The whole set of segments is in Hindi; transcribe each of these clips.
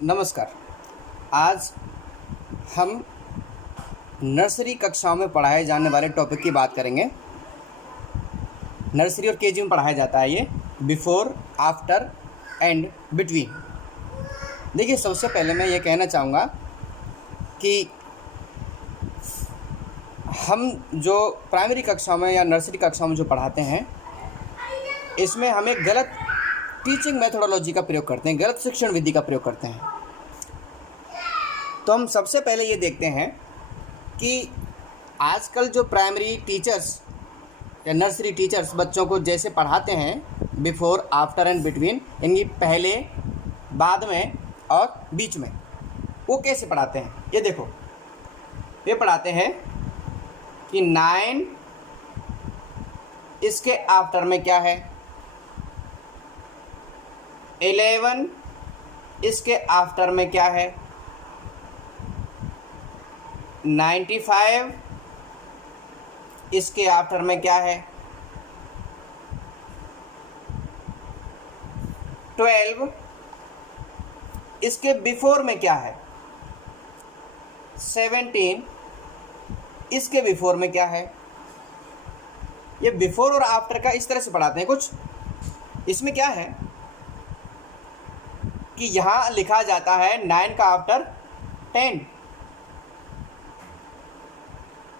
नमस्कार। आज हम नर्सरी कक्षाओं में पढ़ाए जाने वाले टॉपिक की बात करेंगे। नर्सरी और केजी में पढ़ाया जाता है ये बिफोर, आफ्टर एंड बिटवीन। देखिए, सबसे पहले मैं ये कहना चाहूँगा कि हम जो प्राइमरी कक्षाओं में या नर्सरी कक्षाओं में जो पढ़ाते हैं, इसमें हमें गलत टीचिंग मेथोडोलॉजी का प्रयोग करते हैं, गलत शिक्षण विधि का प्रयोग करते हैं। तो हम सबसे पहले ये देखते हैं कि आजकल जो प्राइमरी टीचर्स या नर्सरी टीचर्स बच्चों को जैसे पढ़ाते हैं बिफोर, आफ्टर एंड बिटवीन, यानी पहले, बाद में और बीच में, वो कैसे पढ़ाते हैं। ये देखो, ये पढ़ाते हैं कि 9 इसके आफ्टर में क्या है, 11 इसके आफ्टर में क्या है, 95 इसके आफ्टर में क्या है, 12 इसके बिफोर में क्या है, 17 इसके बिफोर में क्या है। ये बिफोर और आफ्टर का इस तरह से पढ़ाते हैं। कुछ इसमें क्या है कि यहाँ लिखा जाता है 9 का आफ्टर 10,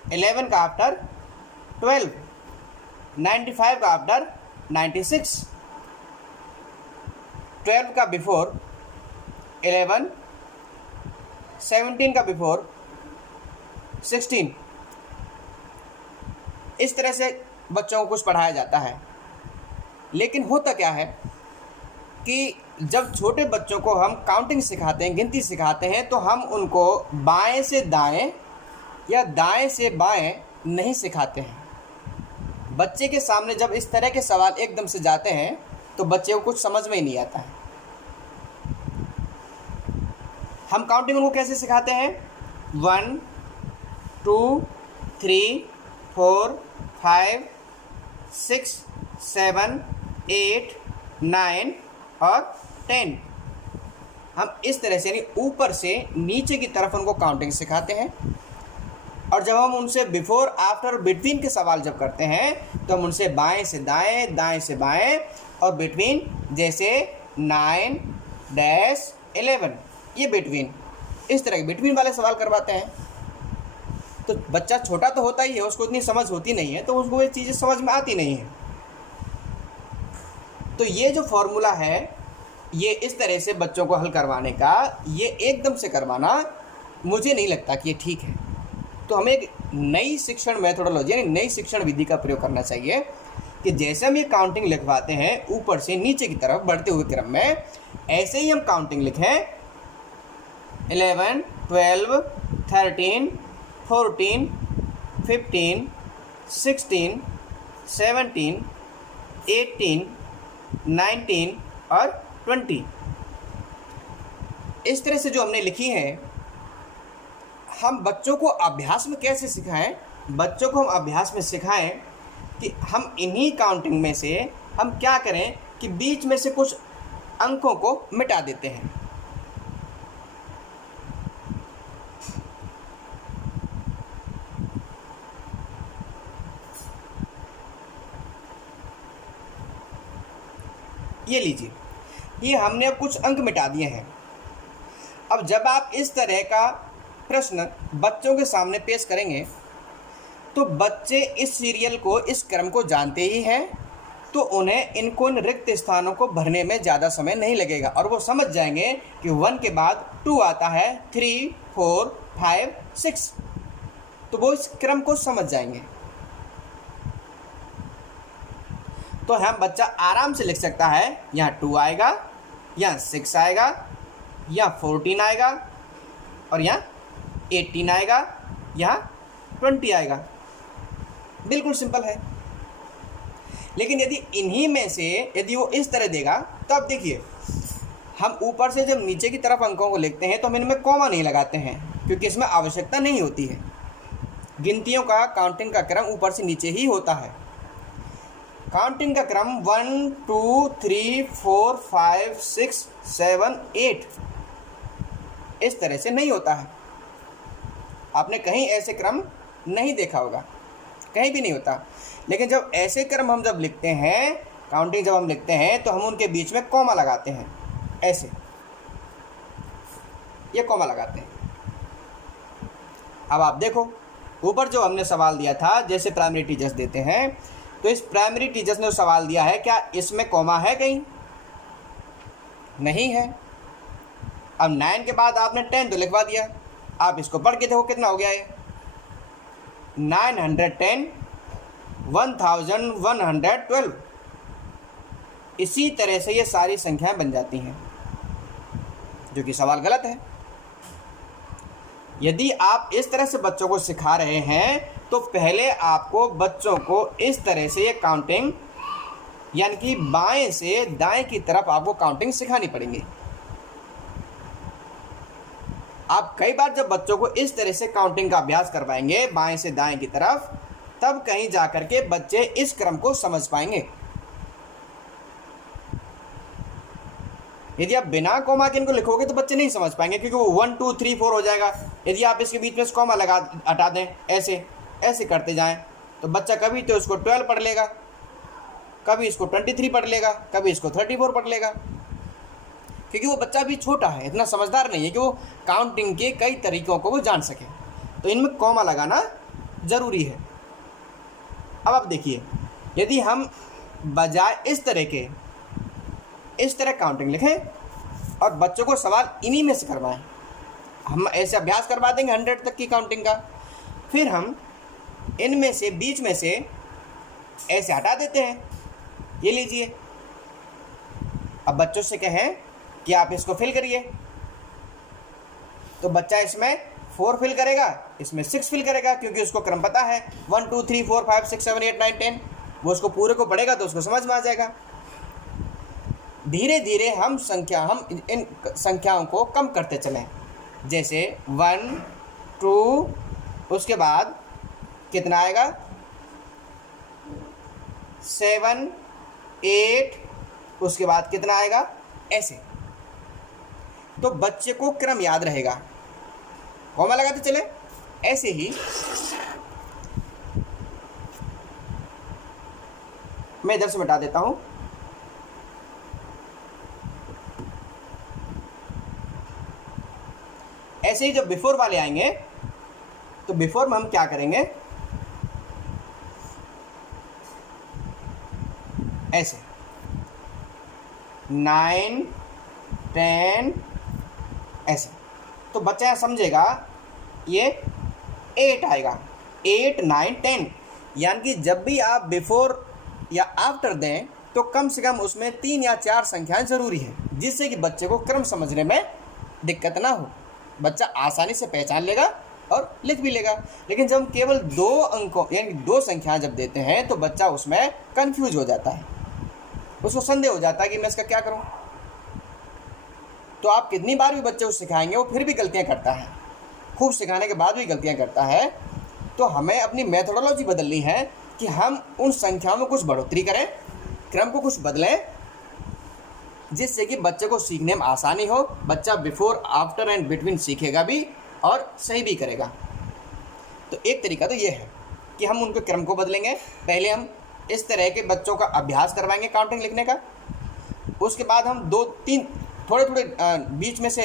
11 का आफ्टर 12, 95 का आफ्टर 96, 12 का बिफोर 11, 17 का बिफोर 16। इस तरह से बच्चों को कुछ पढ़ाया जाता है। लेकिन होता क्या है कि जब छोटे बच्चों को हम काउंटिंग सिखाते हैं, गिनती सिखाते हैं, तो हम उनको बाएं से दाएं या दाएं से बाएं नहीं सिखाते हैं। बच्चे के सामने जब इस तरह के सवाल एकदम से जाते हैं तो बच्चे को कुछ समझ में ही नहीं आता है। हम काउंटिंग उनको कैसे सिखाते हैं, 1 2 3 4 5 6 7 8 9 और 10। हम इस तरह से यानी ऊपर से नीचे की तरफ उनको काउंटिंग सिखाते हैं। और जब हम उनसे बिफोर, आफ्टर और बिटवीन के सवाल जब करते हैं तो हम उनसे बाएं से दाएं, दाएं से बाएं और बिटवीन, जैसे 9 डैश 11, ये बिटवीन, इस तरह के बिटवीन वाले सवाल करवाते हैं। तो बच्चा छोटा तो होता ही है, उसको इतनी समझ होती नहीं है, तो उसको ये चीज़ें समझ में आती नहीं है। तो ये जो फॉर्मूला है, ये इस तरह से बच्चों को हल करवाने का, ये एकदम से करवाना मुझे नहीं लगता कि ये ठीक है। तो हमें एक नई शिक्षण मेथोडोलॉजी यानी नई शिक्षण विधि का प्रयोग करना चाहिए कि जैसे हम ये काउंटिंग लिखवाते हैं ऊपर से नीचे की तरफ बढ़ते हुए क्रम में, ऐसे ही हम काउंटिंग लिखें 11 12 13 14 15 16 17 18 19 और 20। इस तरह से जो हमने लिखी है, हम बच्चों को अभ्यास में कैसे सिखाएं। बच्चों को हम अभ्यास में सिखाएं कि हम इन्हीं काउंटिंग में से हम क्या करें कि बीच में से कुछ अंकों को मिटा देते हैं। ये लीजिए, ये हमने अब कुछ अंक मिटा दिए हैं। अब जब आप इस तरह का प्रश्न बच्चों के सामने पेश करेंगे तो बच्चे इस सीरियल को, इस क्रम को जानते ही हैं, तो उन्हें इन रिक्त स्थानों को भरने में ज़्यादा समय नहीं लगेगा और वो समझ जाएंगे कि 1 के बाद 2 आता है, 3 4 5 6, तो वो इस क्रम को समझ जाएंगे। तो हम बच्चा आराम से लिख सकता है, यहाँ 2 आएगा, यहाँ 6 आएगा, यहाँ 14 आएगा और यहाँ 18 आएगा, यहाँ 20 आएगा। बिल्कुल सिंपल है। लेकिन यदि इन्हीं में से यदि वो इस तरह देगा, तो अब देखिए, हम ऊपर से जब नीचे की तरफ अंकों को लिखते हैं तो हम इनमें कॉमा नहीं लगाते हैं, क्योंकि इसमें आवश्यकता नहीं होती है। गिनतियों का, काउंटिंग का क्रम ऊपर से नीचे ही होता है। काउंटिंग का क्रम 1 2 3 4 5 6 7 8, इस तरह से नहीं होता है। आपने कहीं ऐसे क्रम नहीं देखा होगा, कहीं भी नहीं होता। लेकिन जब ऐसे क्रम हम जब लिखते हैं, काउंटिंग जब हम लिखते हैं, तो हम उनके बीच में कॉमा लगाते हैं, ऐसे ये कॉमा लगाते हैं। अब आप देखो ऊपर जो हमने सवाल दिया था, जैसे प्राइमरी टीचर्स देते हैं, तो इस प्राइमरी टीचर्स ने जो सवाल दिया है, क्या इसमें कॉमा है कहीं? नहीं है। अब 9 के बाद आपने 10 तो लिखवा दिया। आप इसको पढ़ के देखो कितना हो गया है, 910, 1112। इसी तरह से ये सारी संख्याएं बन जाती हैं, जो कि सवाल गलत है। यदि आप इस तरह से बच्चों को सिखा रहे हैं, तो पहले आपको बच्चों को इस तरह से ये काउंटिंग, यानी कि बाएं से दाएं की तरफ आपको काउंटिंग सिखानी पड़ेगी। आप कई बार जब बच्चों को इस तरह से काउंटिंग का अभ्यास करवाएंगे बाएं से दाएं की तरफ, तब कहीं जाकर के बच्चे इस क्रम को समझ पाएंगे। यदि आप बिना कॉमा के इनको लिखोगे तो बच्चे नहीं समझ पाएंगे, क्योंकि वो 1 2 3 4 हो जाएगा। यदि आप इसके बीच में कॉमा लगा हटा दें, ऐसे ऐसे करते जाएं, तो बच्चा कभी तो इसको 12 पढ़ लेगा, कभी इसको 23 पढ़ लेगा, कभी इसको 34 पढ़ लेगा, क्योंकि वो बच्चा भी छोटा है, इतना समझदार नहीं है कि वो काउंटिंग के कई तरीकों को वो जान सके। तो इनमें कॉमा लगाना ज़रूरी है। अब आप देखिए, यदि हम बजाय इस तरह काउंटिंग लिखें और बच्चों को सवाल इन्हीं में से करवाएं, हम ऐसे अभ्यास करवा देंगे 100 तक की काउंटिंग का, फिर हम इनमें से बीच में से ऐसे हटा देते हैं। ये लीजिए, अब बच्चों से कहें कि आप इसको फिल करिए, तो बच्चा इसमें 4 फिल करेगा, इसमें 6 फिल करेगा, क्योंकि उसको क्रम पता है 1 2 3 4 5 6 7 8 9 10। वो उसको पूरे को पढ़ेगा तो उसको समझ में आ जाएगा। धीरे धीरे हम इन संख्याओं को कम करते चलें, जैसे 1 2, उसके बाद कितना आएगा 7 8, उसके बाद कितना आएगा, ऐसे। तो बच्चे को क्रम याद रहेगा। कॉमा लगाते चले, ऐसे ही मैं इधर से मिटा देता हूं। ऐसे ही जब बिफोर वाले आएंगे, तो बिफोर में हम क्या करेंगे, ऐसे 9 10, ऐसे। तो बच्चा यहाँ समझेगा ये 8 आएगा, 8 9 10। यानी कि जब भी आप बिफोर या आफ्टर दें, तो कम से कम उसमें 3 या 4 संख्याएं ज़रूरी है, जिससे कि बच्चे को क्रम समझने में दिक्कत ना हो। बच्चा आसानी से पहचान लेगा और लिख भी लेगा। लेकिन जब हम केवल 2 अंकों यानी 2 संख्याएं जब देते हैं, तो बच्चा उसमें कंफ्यूज हो जाता है, उसको संदेह हो जाता है कि मैं इसका क्या करूं। तो आप कितनी बार भी बच्चे को सिखाएंगे, वो फिर भी गलतियां करता है, खूब सिखाने के बाद भी गलतियां करता है। तो हमें अपनी मेथोडोलॉजी बदलनी है कि हम उन संख्याओं में कुछ बढ़ोतरी करें, क्रम को कुछ बदलें, जिससे कि बच्चे को सीखने में आसानी हो। बच्चा बिफोर आफ्टर एंड बिटवीन सीखेगा भी और सही भी करेगा। तो एक तरीका तो ये है कि हम उनके क्रम को बदलेंगे। पहले हम इस तरह के बच्चों का अभ्यास करवाएंगे काउंटिंग लिखने का, उसके बाद हम 2 3 थोड़े थोड़े बीच में से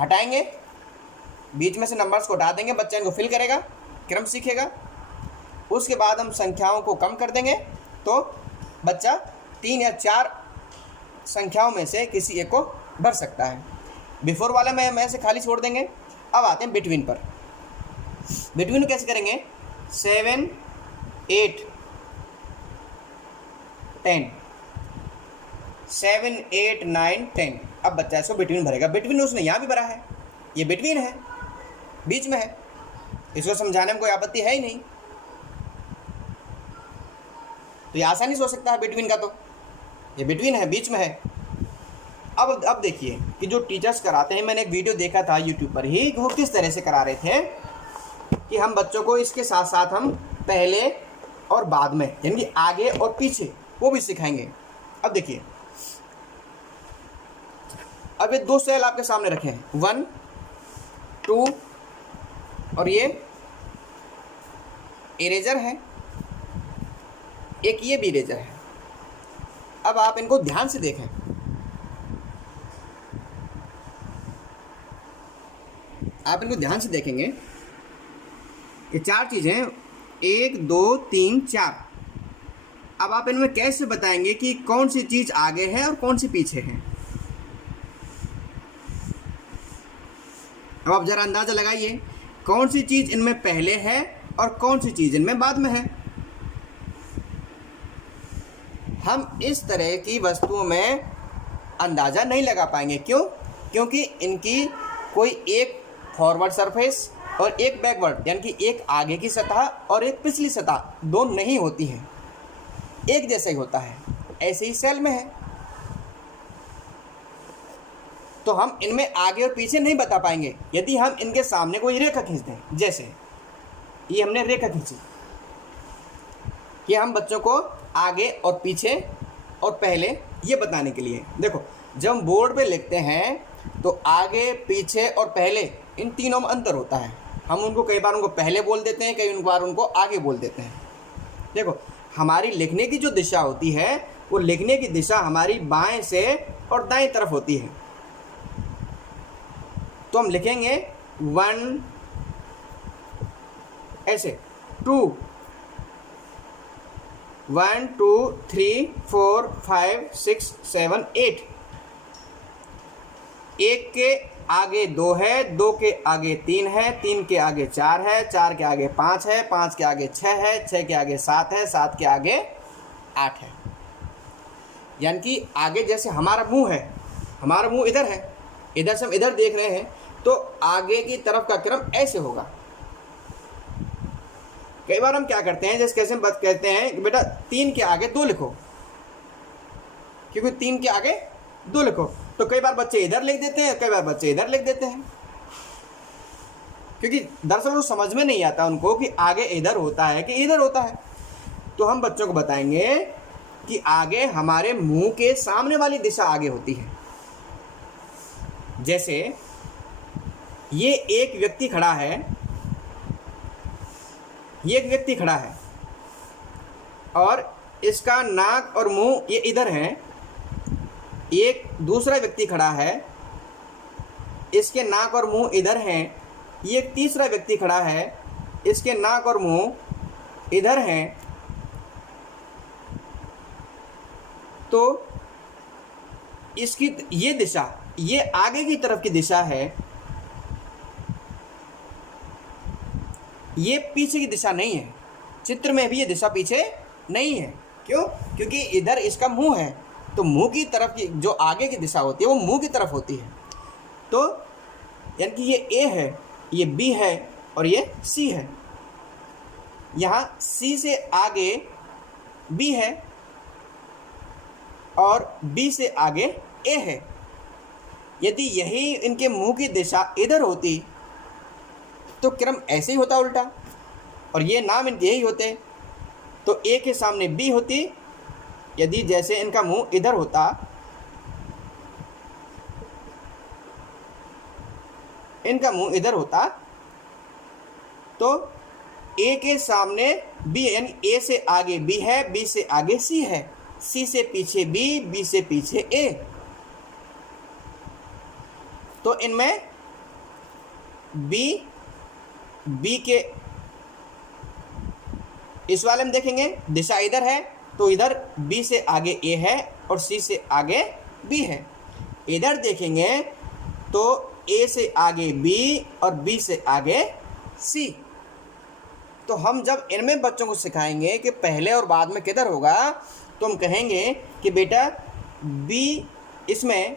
हटाएंगे, बीच में से नंबर्स को हटा देंगे, बच्चा इनको फिल करेगा, क्रम सीखेगा। उसके बाद हम संख्याओं को कम कर देंगे, तो बच्चा 3 या 4 संख्याओं में से किसी एक को भर सकता है। बिफोर वाले में हम ऐसे खाली छोड़ देंगे। अब आते हैं बिटवीन पर। बिटवीन को कैसे करेंगे, 7 8 10, 7 8 9 10। अब बच्चा इसको बिटवीन भरेगा। बिटवीन उसने यहाँ भी भरा है, ये बिटवीन है, बीच में है, इसको समझाने में कोई आपत्ति है ही नहीं। तो ये आसानी से हो सकता है बिटवीन का, तो ये बिटवीन है, बीच में है। अब देखिए कि जो टीचर्स कराते हैं, मैंने एक वीडियो देखा था यूट्यूब पर ही, वो किस तरह से करा रहे थे कि हम बच्चों को इसके साथ साथ हम पहले और बाद में, यानी कि आगे और पीछे, वो भी सिखाएंगे। अब देखिए, अब ये 2 सेल आपके सामने रखे हैं, 1 2 और ये इरेजर है, एक ये भी इरेजर है। अब आप इनको ध्यान से देखें, आप इनको ध्यान से देखेंगे, ये 4 चीज़ें 1 2 3 4। अब आप इनमें कैसे बताएंगे कि कौन सी चीज़ आगे है और कौन सी पीछे है? अब आप ज़रा अंदाज़ा लगाइए, कौन सी चीज़ इनमें पहले है और कौन सी चीज़ इनमें बाद में है। हम इस तरह की वस्तुओं में अंदाज़ा नहीं लगा पाएंगे। क्यों? क्योंकि इनकी कोई एक फॉरवर्ड सरफेस और एक बैकवर्ड, यानी कि एक आगे की सतह और एक पिछली सतह, दो नहीं होती हैं, एक जैसा ही होता है। ऐसे ही सेल में है। तो हम इनमें आगे और पीछे नहीं बता पाएंगे यदि हम इनके सामने कोई रेखा खींच दें। जैसे ये हमने रेखा खींची, ये हम बच्चों को आगे और पीछे और पहले ये बताने के लिए। देखो, जब हम बोर्ड पे लिखते हैं तो आगे, पीछे और पहले, इन तीनों में अंतर होता है। हम उनको कई बार उनको पहले बोल देते हैं, कई बार उनको आगे बोल देते हैं। देखो, हमारी लिखने की जो दिशा होती है, वो लिखने की दिशा हमारी बाएं से और दाएं तरफ होती है। तो हम लिखेंगे 1 ऐसे, 2 1 2 3 4 5 6 7 8। एक के आगे 2 है, 2 के आगे 3 है, 3 के आगे 4 है, 4 के आगे 5 है, 5 के आगे 6 है, 6 के आगे 7 है, 7 के आगे 8 है। यानी कि आगे जैसे हमारा मुंह है, हमारा मुंह इधर है, इधर से हम इधर देख रहे हैं, तो आगे की तरफ का क्रम ऐसे होगा। कई बार हम क्या करते हैं, जैसे कैसे हम बात कहते हैं कि बेटा 3 के आगे 2 लिखो, क्योंकि 3 के आगे 2 लिखो। तो कई बार बच्चे इधर लिख देते हैं, कई बार बच्चे इधर लिख देते हैं, क्योंकि दरअसल वो समझ में नहीं आता उनको कि आगे इधर होता है कि इधर होता है। तो हम बच्चों को बताएंगे कि आगे हमारे मुंह के सामने वाली दिशा आगे होती है। जैसे ये एक व्यक्ति खड़ा है, ये एक व्यक्ति खड़ा है और इसका नाक और मुंह ये इधर है। एक दूसरा व्यक्ति खड़ा है, इसके नाक और मुंह इधर हैं। ये एक तीसरा व्यक्ति खड़ा है, इसके नाक और मुंह इधर हैं। तो इसकी ये दिशा, ये आगे की तरफ की दिशा है, ये पीछे की दिशा नहीं है। चित्र में भी ये दिशा पीछे नहीं है। क्यों? क्योंकि इधर इसका मुंह है, तो मुंह की तरफ की जो आगे की दिशा होती है वो मुंह की तरफ होती है। तो यानी कि ये ए है, ये बी है और ये सी है। यहाँ सी से आगे बी है और बी से आगे ए है। यदि यही इनके मुंह की दिशा इधर होती तो क्रम ऐसे ही होता उल्टा, और ये नाम इनके यही होते। तो ए के सामने बी होती, यदि जैसे इनका मुंह इधर होता, इनका मुंह इधर होता, तो ए के सामने बी, यानी ए से आगे बी है, बी से आगे सी है, सी से पीछे बी, बी से पीछे ए। तो इनमें बी के इस वाले में देखेंगे दिशा इधर है, तो इधर बी से आगे ए है और सी से आगे बी है। इधर देखेंगे तो ए से आगे बी और बी से आगे सी। तो हम जब इनमें बच्चों को सिखाएंगे कि पहले और बाद में किधर होगा, तो हम कहेंगे कि बेटा बी, इसमें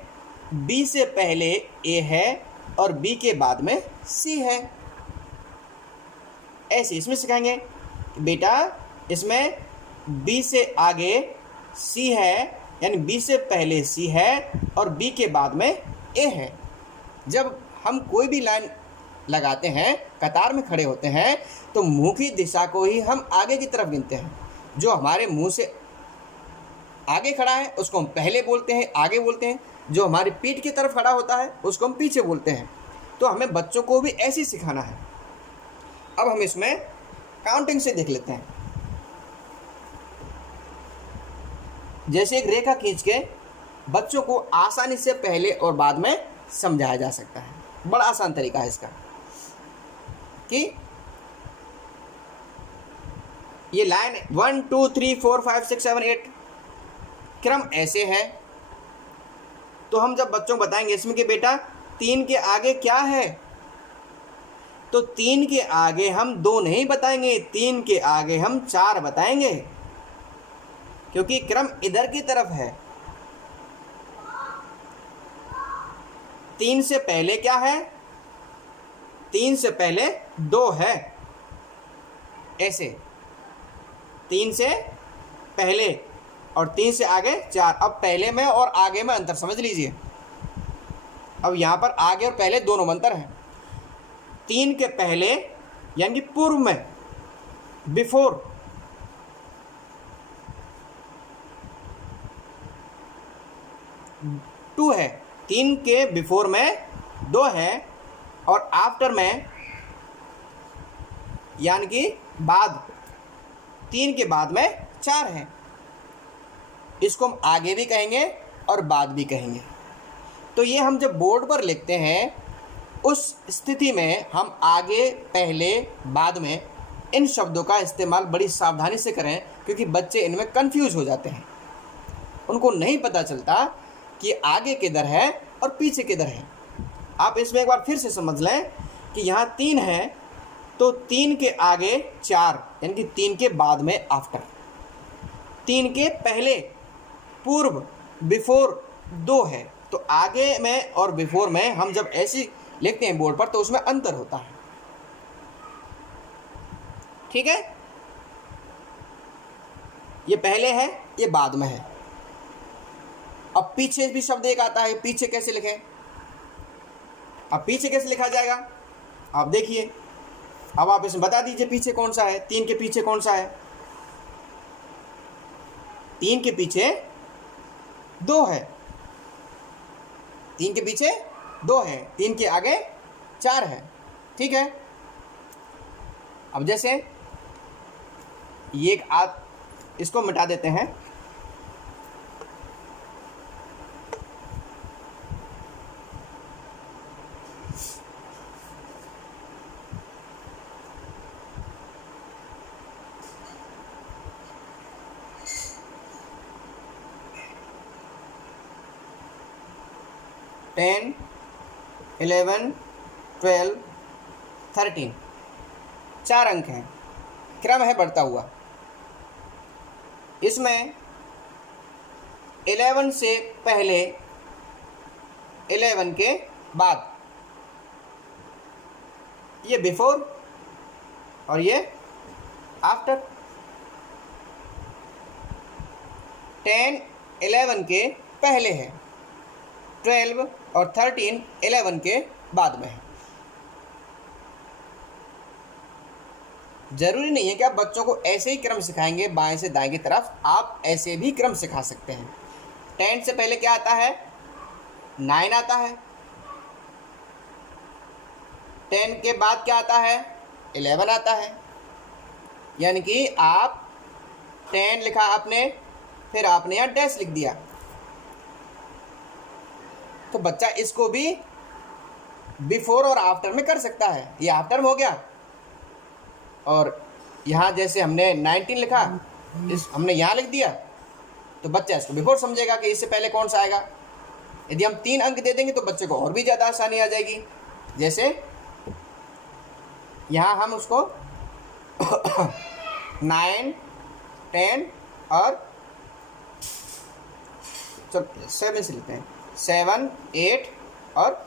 बी से पहले ए है और बी के बाद में सी है। ऐसे इसमें सिखाएंगे कि बेटा इसमें बी से आगे सी है, यानी बी से पहले सी है और बी के बाद में ए है। जब हम कोई भी लाइन लगाते हैं, कतार में खड़े होते हैं, तो मुंह की दिशा को ही हम आगे की तरफ गिनते हैं। जो हमारे मुंह से आगे खड़ा है उसको हम पहले बोलते हैं, आगे बोलते हैं। जो हमारी पीठ की तरफ खड़ा होता है उसको हम पीछे बोलते हैं। तो हमें बच्चों को भी ऐसे ही सिखाना है। अब हम इसमें काउंटिंग से देख लेते हैं। जैसे एक रेखा खींच के बच्चों को आसानी से पहले और बाद में समझाया जा सकता है। बड़ा आसान तरीका है इसका कि ये लाइन 1 2 3 4 5 6 7 8 क्रम ऐसे है। तो हम जब बच्चों को बताएंगे इसमें कि बेटा 3 के आगे क्या है, तो 3 के आगे हम 2 नहीं बताएंगे, 3 के आगे हम 4 बताएंगे, क्योंकि क्रम इधर की तरफ है। 3 से पहले क्या है, 3 से पहले 2 है, ऐसे 3 से पहले और 3 से आगे 4। अब पहले में और आगे में अंतर समझ लीजिए। अब यहाँ पर आगे और पहले दोनों में अंतर है। 3 के पहले यानी कि पूर्व में, बिफोर, 2 है। 3 के बिफोर में 2 है और आफ्टर में यानी कि बाद, 3 के बाद में 4 है। इसको हम आगे भी कहेंगे और बाद भी कहेंगे। तो ये हम जब बोर्ड पर लिखते हैं उस स्थिति में हम आगे, पहले, बाद में इन शब्दों का इस्तेमाल बड़ी सावधानी से करें, क्योंकि बच्चे इनमें कंफ्यूज हो जाते हैं। उनको नहीं पता चलता कि आगे किधर है और पीछे किधर है। आप इसमें एक बार फिर से समझ लें कि यहाँ 3 है तो 3 के आगे 4 यानी कि 3 के बाद में आफ्टर, 3 के पहले पूर्व, बिफोर 2 है। तो आगे में और बिफोर में हम जब ऐसी लिखते हैं बोर्ड पर तो उसमें अंतर होता है। ठीक है, ये पहले है, ये बाद में है। अब पीछे भी शब्द एक आता है, पीछे कैसे लिखें? अब पीछे कैसे लिखा जाएगा आप देखिए। अब आप इसमें बता दीजिए पीछे कौन सा है, 3 के पीछे कौन सा है? 3 के पीछे 2 है, 3 के पीछे 2 है, 3 के आगे 4 है। ठीक है, अब जैसे ये एक इसको मिटा देते हैं। टेन, 11, 12, 13 4 अंक हैं। क्रम है बढ़ता हुआ। इसमें 11 से पहले, 11 के बाद, ये बिफोर और ये आफ्टर। 10 11 के पहले है, 12 और 13 11 के बाद में है। ज़रूरी नहीं है कि आप बच्चों को ऐसे ही क्रम सिखाएंगे बाएं से दाएं की तरफ, आप ऐसे भी क्रम सिखा सकते हैं। 10 से पहले क्या आता है? 9 आता है। 10 के बाद क्या आता है? 11 आता है। यानी कि आप 10 लिखा आपने, फिर आपने यहाँ डैश लिख दिया, तो बच्चा इसको भी बिफोर और आफ्टर में कर सकता है। ये आफ्टर में हो गया। और यहाँ जैसे हमने 19 लिखा, इस हमने यहाँ लिख दिया, तो बच्चा इसको बिफोर समझेगा कि इससे पहले कौन सा आएगा। यदि हम 3 अंक दे देंगे तो बच्चे को और भी ज़्यादा आसानी आ जाएगी। जैसे यहाँ हम उसको 9, 10 और 7 से लेते हैं, 7, 8 और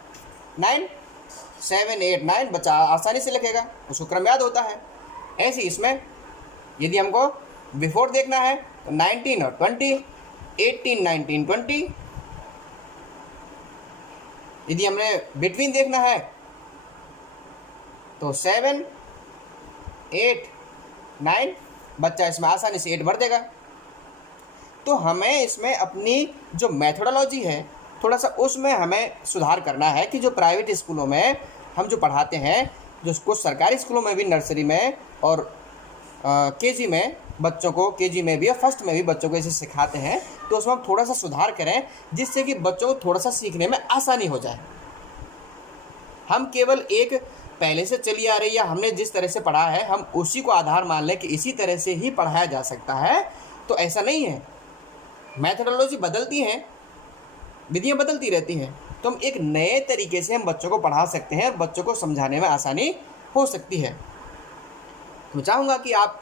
9। 7, 8, 9 बच्चा आसानी से लिखेगा, उसको क्रम याद होता है। ऐसे इसमें यदि हमको बिफोर देखना है तो 19 और 20, 18, 19, 20। यदि हमने बिटवीन देखना है तो 7, 8, 9, बच्चा इसमें आसानी से 8 भर देगा। तो हमें इसमें अपनी जो मैथोडोलॉजी है थोड़ा सा उसमें हमें सुधार करना है कि जो प्राइवेट स्कूलों में हम जो पढ़ाते हैं, जो कुछ सरकारी स्कूलों में भी नर्सरी में और केजी में बच्चों को, केजी में भी और फर्स्ट में भी बच्चों को ऐसे सिखाते हैं, तो उसमें हम थोड़ा सा सुधार करें जिससे कि बच्चों को थोड़ा सा सीखने में आसानी हो जाए। हम केवल एक पहले से चली आ रही या हमने जिस तरह से पढ़ा है हम उसी को आधार मान लें कि इसी तरह से ही पढ़ाया जा सकता है, तो ऐसा नहीं है। मैथडोलॉजी बदलती हैं, विधियाँ बदलती रहती हैं, तो हम एक नए तरीके से हम बच्चों को पढ़ा सकते हैं, बच्चों को समझाने में आसानी हो सकती है। मैं चाहूँगा कि आप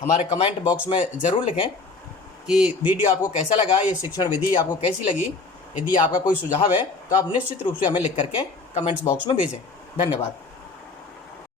हमारे कमेंट बॉक्स में ज़रूर लिखें कि वीडियो आपको कैसा लगा, ये शिक्षण विधि आपको कैसी लगी। यदि आपका कोई सुझाव है तो आप निश्चित रूप से हमें लिख करके कमेंट्स बॉक्स में भेजें। धन्यवाद।